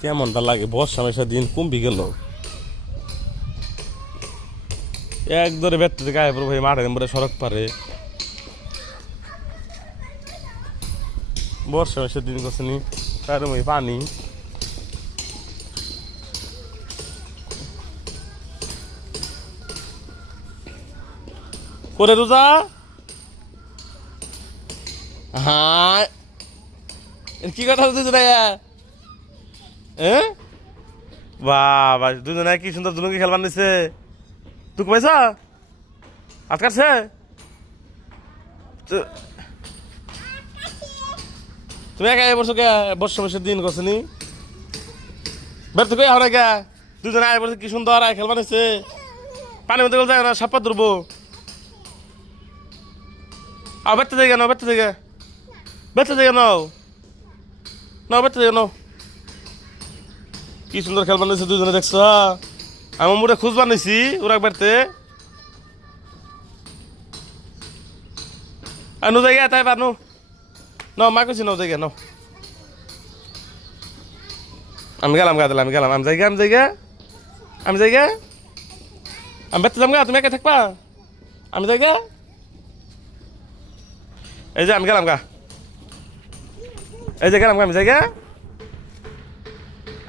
কেমনটা লাগে বর্ষা মেশা দিন কমবি গেল এক ধরে বেড়তে গায়ে পড়বো ভাই মাঠের মধ্যে সড়ক পারে বর্ষা মেশার দিন করছে নি তার ওই পানি করে রোজা হ্যাঁ কি কথা বলছিস রে হ্যাঁ বাবা দুজনে কি সুন্দর দুলুঙ্গি খেলবার নিছে তুই কমাইছ হাত কাটছে তুমি একা বসো কে বর্ষা মেশার দিন করছো নি বেরতে কই হাওড়া কে দুজনে আয় বলছে কি সুন্দর আয় খেলবার নিছে পানির মধ্যে গেল যায় না সাপ্পা ধরবো বেরতে যাই কেন বেরতে যাই বেরতে যাই কেন নাও বেরতে যাই নাও কি সুন্দর খেলবার নিয়েছে দুজনে দেখছ আমি মুড়ে খুঁজবার নিছি ওরা বেরতে আর নো জায়গা তাই পারনো ন মা কইছি নো জায়গা নাও আমি গেলাম গা দিলাম আমি গেলাম আমি জায়গা আমি জায়গা আমি জায়গা আমি বেরতে যাম গা তুমি একা থাকবা আমি জায়গা এই যে আমি গেলাম গা এই যে গেলাম গা আমি জায়গা